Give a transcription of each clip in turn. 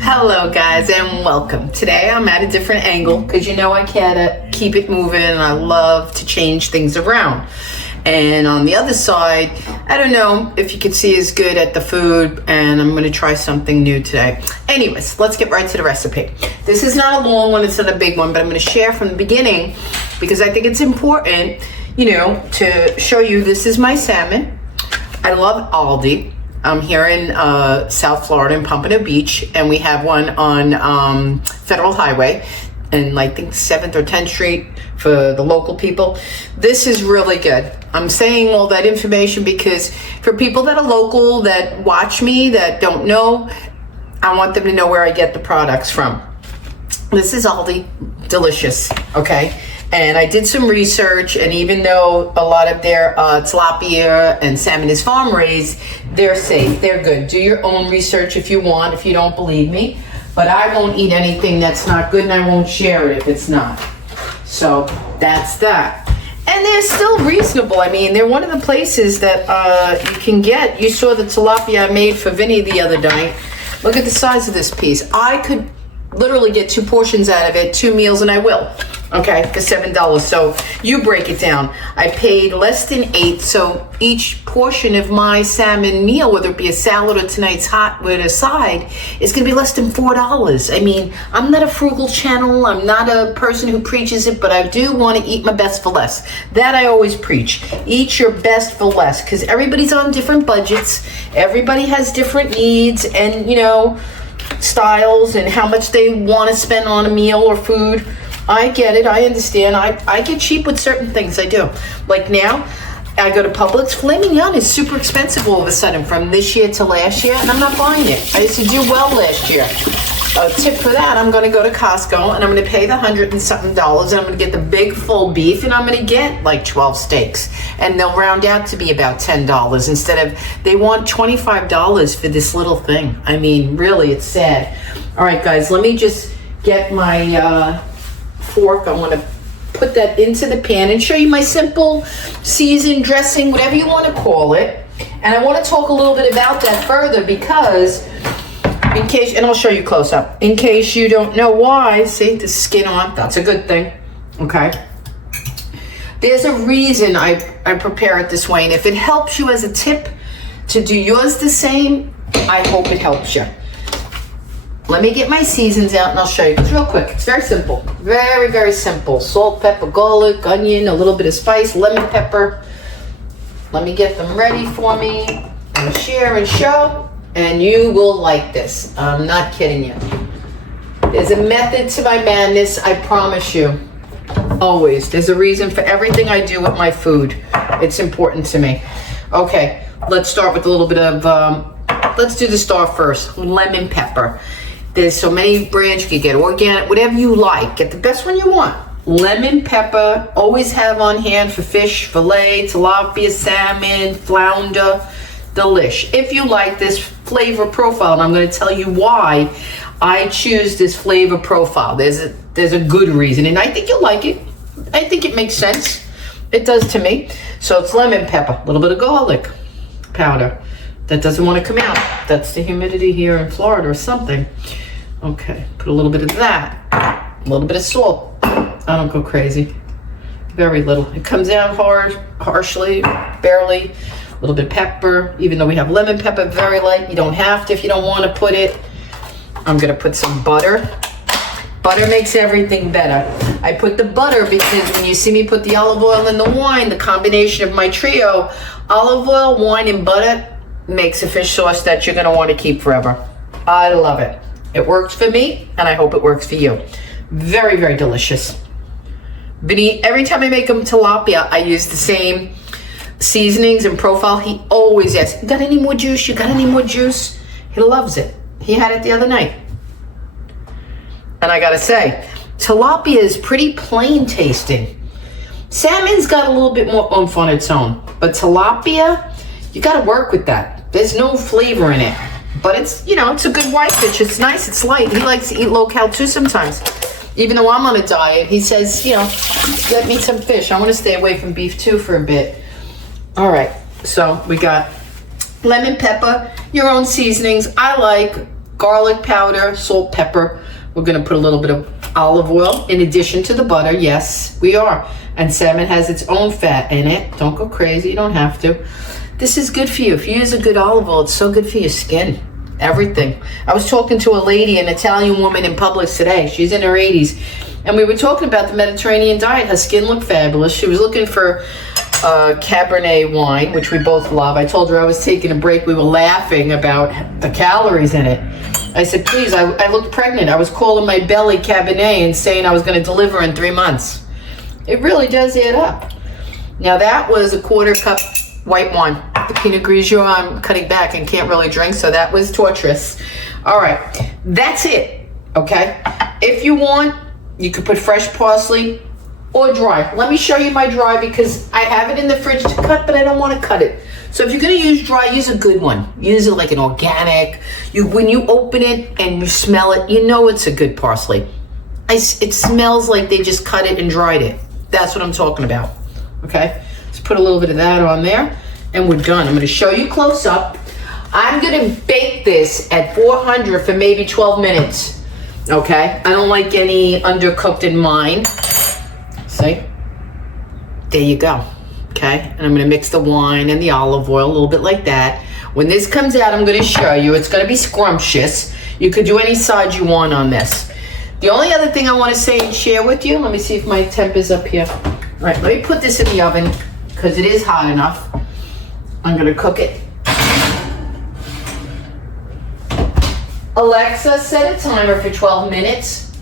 Hello guys and welcome. Today I'm at a different angle because you know I care to keep it moving and I love to change things around. And on the other side, I don't know if you can see as good at the food, and I'm going to try something new today. Anyways, let's get right to the recipe. This is not a long one, it's not a big one, but I'm going to share from the beginning because I think it's important, to show you this is my salmon. I love Aldi. I'm here in South Florida in Pompano Beach, and we have one on Federal Highway and I think 7th or 10th Street for the local people. This is really good. I'm saying all that information because for people that are local, that watch me, that don't know, I want them to know where I get the products from. This is Aldi, delicious, okay? And I did some research, and even though a lot of their tilapia and salmon is farm raised, they're safe, they're good. Do your own research if you want, if you don't believe me. But I won't eat anything that's not good, and I won't share it if it's not. So that's that. And they're still reasonable. I mean, they're one of the places that you can get. You saw the tilapia I made for Vinny the other night. Look at the size of this piece. I could literally get 2 portions out of it, 2 meals, and I will. Okay, for $7. So you break it down. I paid less than 8. So each portion of my salmon meal, whether it be a salad or tonight's hot with a side, is going to be less than $4. I mean, I'm not a frugal channel. I'm not a person who preaches it, but I do want to eat my best for less. That I always preach. Eat your best for less, because everybody's on different budgets. Everybody has different needs and, styles and how much they want to spend on a meal or food. I get it. I understand. I get cheap with certain things. I do. Like now, I go to Publix. Filet mignon is super expensive all of a sudden from this year to last year, and I'm not buying it. I used to do well last year. A tip for that, I'm going to go to Costco, and I'm going to pay the $100 and something, and I'm going to get the big full beef, and I'm going to get like 12 steaks, and they'll round out to be about $10 instead of, they want $25 for this little thing. I mean, really, it's sad. All right, guys, let me just get my fork. I want to put that into the pan and show you my simple seasoned dressing, whatever you want to call it. And I want to talk a little bit about that further because in case, and I'll show you close up, in case you don't know why, see the skin on, that's a good thing, okay? There's a reason I prepare it this way, and if it helps you as a tip to do yours the same, I hope it helps you. Let me get my seasons out and I'll show you. It's real quick. It's very simple. Very, very simple. Salt, pepper, garlic, onion, a little bit of spice, lemon pepper. Let me get them ready for me. I'm going to share and show, and you will like this. I'm not kidding you. There's a method to my madness, I promise you. Always. There's a reason for everything I do with my food. It's important to me. Okay, let's start with a little bit of, let's do the star first. Lemon pepper. There's so many brands. You can get organic, whatever you like. Get the best one you want. Lemon pepper, always have on hand for fish, fillet, tilapia, salmon, flounder. Delish. If you like this flavor profile, and I'm going to tell you why I choose this flavor profile. There's a good reason, and I think you'll like it. I think it makes sense. It does to me. So it's lemon pepper, a little bit of garlic powder. That doesn't want to come out. That's the humidity here in Florida or something. Okay, put a little bit of that. A little bit of salt. I don't go crazy. Very little. It comes out harshly, barely. A little bit of pepper, even though we have lemon pepper, very light. You don't have to if you don't want to put it. I'm going to put some butter. Butter makes everything better. I put the butter because when you see me put the olive oil in the wine, the combination of my trio, olive oil, wine, and butter, makes a fish sauce that you're going to want to keep forever. I love it. It works for me, and I hope it works for you. Very, very delicious. Vinny, every time I make him tilapia, I use the same seasonings and profile. He always asks, you got any more juice? You got any more juice? He loves it. He had it the other night. And I got to say, tilapia is pretty plain tasting. Salmon's got a little bit more oomph on its own, but tilapia, you got to work with that. There's no flavor in it, but it's, it's a good white fish. It's nice. It's light. He likes to eat low-cal too sometimes. Even though I'm on a diet, he says, let me some fish. I want to stay away from beef too for a bit. All right. So we got lemon pepper, your own seasonings. I like garlic powder, salt, pepper. We're gonna put a little bit of olive oil in addition to the butter. Yes, we are. And salmon has its own fat in it. Don't go crazy, you don't have to. This is good for you. If you use a good olive oil, it's so good for your skin. Everything. I was talking to a lady, an Italian woman in Publix today. She's in her 80s. And we were talking about the Mediterranean diet. Her skin looked fabulous. She was looking for Cabernet wine, which we both love. I told her I was taking a break. We were laughing about the calories in it. I said, please, I looked pregnant. I was calling my belly Cabernet and saying I was going to deliver in 3 months. It really does add up. Now that was a 1/4 cup white wine. The Pinot Grigio I'm cutting back and can't really drink, so that was torturous. All right, that's it, okay? If you want, you could put fresh parsley or dry. Let me show you my dry because I have it in the fridge to cut, but I don't want to cut it. So if you're going to use dry, use a good one. Use it like an organic. When you open it and you smell it, you know it's a good parsley. It smells like they just cut it and dried it. That's what I'm talking about, okay? Let's put a little bit of that on there and we're done. I'm going to show you close up. I'm going to bake this at 400 for maybe 12 minutes, okay? I don't like any undercooked in mine. See? There you go. Okay, and I'm going to mix the wine and the olive oil a little bit like that. When this comes out, I'm going to show you. It's going to be scrumptious. You could do any side you want on this. The only other thing I want to say and share with you, let me see if my temp is up here. All right, let me put this in the oven because it is hot enough. I'm going to cook it. Alexa, set a timer for 12 minutes.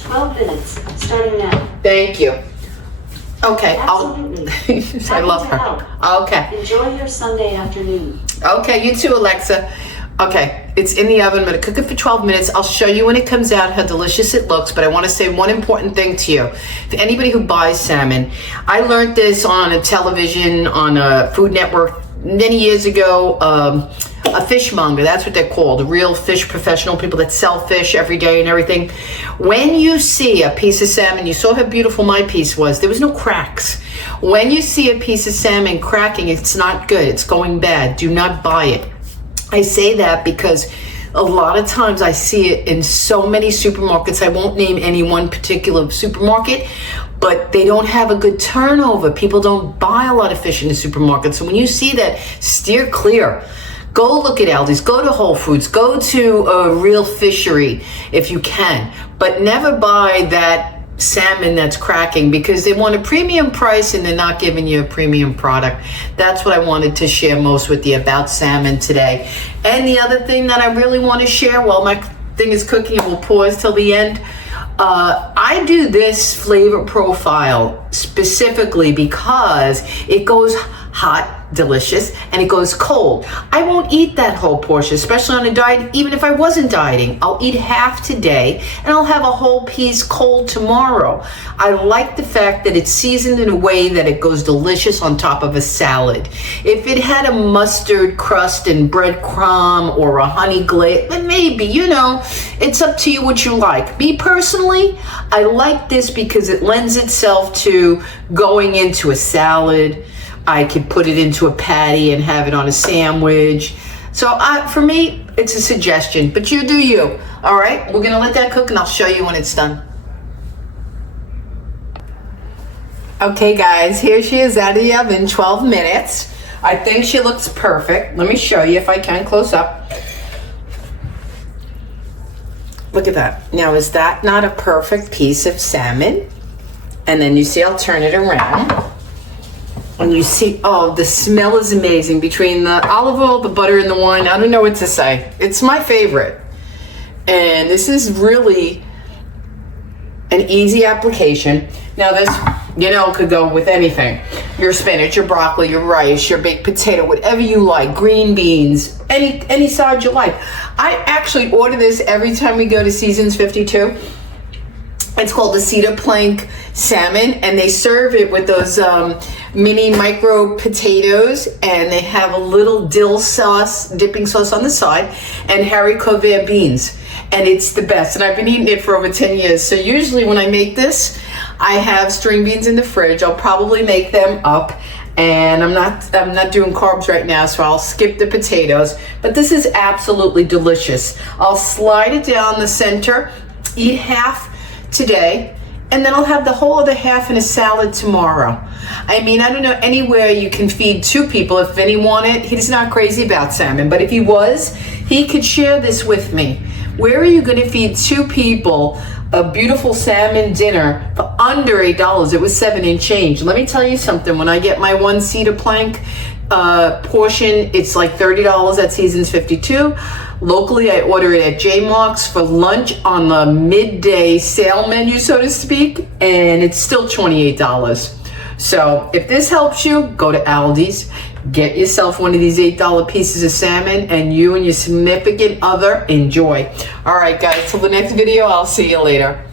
12 minutes, starting now. Thank you. Okay, Absolutely. I love her. Help. Okay. Enjoy your Sunday afternoon. Okay, you too, Alexa. Okay, it's in the oven. I'm going to cook it for 12 minutes. I'll show you when it comes out how delicious it looks, but I want to say one important thing to you. For anybody who buys salmon, I learned this on a television, on a Food Network many years ago. A fishmonger, that's what they're called, a real fish professional, people that sell fish every day and everything. When you see a piece of salmon, you saw how beautiful my piece was. There was no cracks. When you see a piece of salmon cracking, it's not good. It's going bad. Do not buy it. I say that because a lot of times I see it in so many supermarkets. I won't name any one particular supermarket, but they don't have a good turnover. People don't buy a lot of fish in the supermarket. So when you see that, steer clear. Go look at Aldi's, go to Whole Foods, go to a real fishery if you can, but never buy that salmon that's cracking because they want a premium price and they're not giving you a premium product. That's what I wanted to share most with you about salmon today. And the other thing that I really want to share while my thing is cooking, and we'll pause till the end, I do this flavor profile specifically because it goes hot, delicious, and it goes cold. I won't eat that whole portion, especially on a diet. Even if I wasn't dieting, I'll eat half today and I'll have a whole piece cold tomorrow. I like the fact that it's seasoned in a way that it goes delicious on top of a salad. If it had a mustard crust and breadcrumb or a honey glaze, then maybe, it's up to you what you like. Me personally, I like this because it lends itself to going into a salad. I could put it into a patty and have it on a sandwich. So for me, it's a suggestion, but you do you. All right, we're gonna let that cook and I'll show you when it's done. Okay guys, here she is out of the oven, 12 minutes. I think she looks perfect. Let me show you if I can close up. Look at that. Now, is that not a perfect piece of salmon? And then you see, I'll turn it around. And you see, oh, the smell is amazing between the olive oil, the butter, and the wine. I don't know what to say. It's my favorite. And this is really an easy application. Now this, could go with anything. Your spinach, your broccoli, your rice, your baked potato, whatever you like, green beans, any side you like. I actually order this every time we go to Seasons 52. It's called the cedar plank salmon, and they serve it with those mini micro potatoes, and they have a little dill sauce, dipping sauce on the side, and haricot vert beans, and it's the best. And I've been eating it for over 10 years. So usually when I make this, I have string beans in the fridge. I'll probably make them up, And I'm not doing carbs right now, so I'll skip the potatoes. But this is absolutely delicious. I'll slide it down the center, eat half today, and then I'll have the whole other half in a salad tomorrow. I mean, I don't know anywhere you can feed two people. If Vinny wanted, he's not crazy about salmon, but if he was, he could share this with me. Where are you going to feed two people a beautiful salmon dinner for under $8? It was $7 and change. Let me tell you something. When I get my one cedar plank portion, it's like $30 at Seasons 52. Locally, I order it at J Mark's for lunch on the midday sale menu, so to speak, and it's still $28. So if this helps you, go to Aldi's, get yourself one of these $8 pieces of salmon, and you and your significant other enjoy. All right, guys, till the next video, I'll see you later.